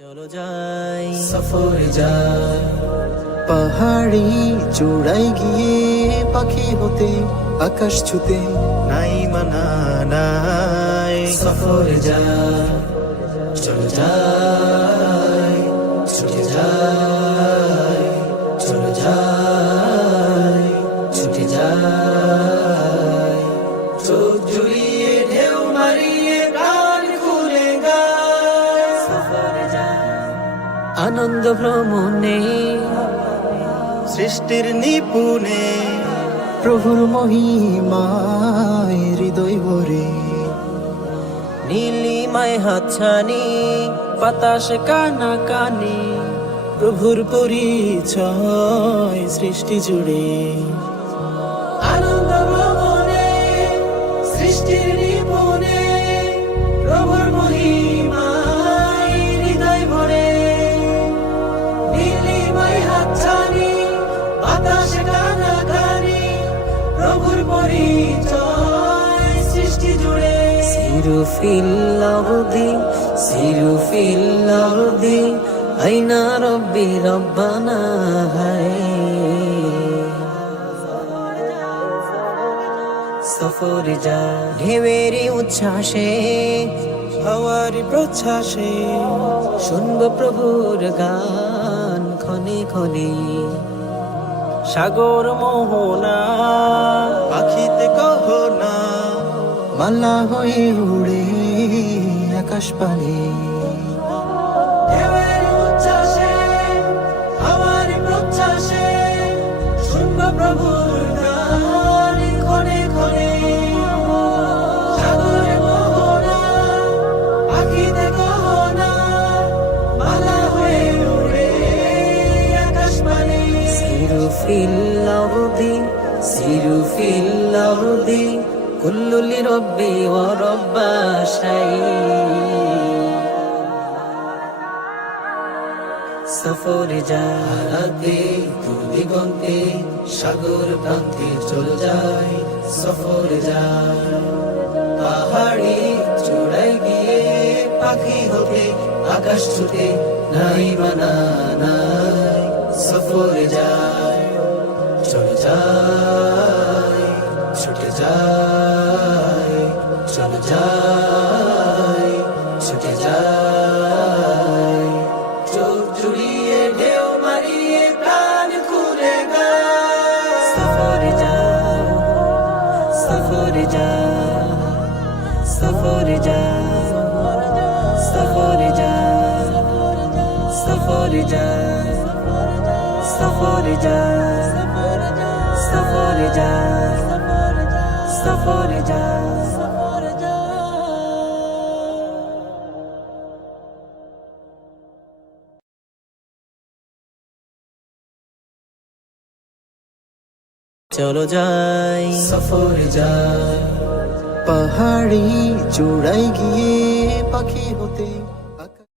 চলো যাই সফরে যাই পাহাড়ি চূড়ায় গিয়ে পাখি হতে আকাশ ছুতে নাই মানা নাই সফরে যাই চলো যাই ছুটে যাই চলো যাই ছুটে যাই চোখ জুড়িয়ে ঢেউ মারিয়ে প্রাণ খুলে গায় সফরে যাই আনন্দ ভ্রমণে সৃষ্টির নিপুণে প্রভুর মহিমায় হৃদয় ভরে নীলিমায় হাতছানি বাতাস কানা কানি প্রভুর পরিচয় সৃষ্টি জুড়ে আনন্দ ভ্রমণে সৃষ্টির নিপুণে প্রভুর মহিমায় হৃদয় ভরে নীলিমায় হাতছানি বাতাসে কানাকানি প্রভুর পরিচয় সৃষ্টি জুড়ে সিরু ফিল আরদি আইনা রব্বি রব্বানা হায় সফরে যা ঢেউয়েরই উচ্ছ্বাসে হাওয়ারি প্রচ্ছ্বাসে শুনব প্রভুর গান ক্ষণে ক্ষণে সাগর মোহনা পাখিতে কহনা মালা হয়ে উড়ে আকাশ পানে ঢেউয়ের উচ্ছ্বাসে হাওয়ার প্রচ্ছ্বাসে শুনব প্রভুর গান ক্ষণে ক্ষণে সাগরে মোহনা পাখিতে গহনা মালা হয়ে উড়ে আকাশ পানে সিরু ফিল আরদি কুল্লু লিরব্বি ওয়া রব্বা শাই সফরে যা রাতে দূর দিগন্তে সাগর প্রান্তে চলে যায় সফরে যায় পাহাড়ি চূড়ায় গিয়ে পাখি হতে আকাশ ছুতে নাই মানা নাই সফরে যায় চলে যায় ছুটে যায় চলে যায় ছুটে যায় চোখ জুড়িয়ে ঢেউ মারিয়ে প্রাণ খুলে গায় সফরে যা সফরে যা সফরে যা সফরে যা সফরে যা সফরে যা সফরে যা সফরে যা চলো যাই সফরে যায় পাহাড়ি চূড়ায় গিয়ে পাখি হতে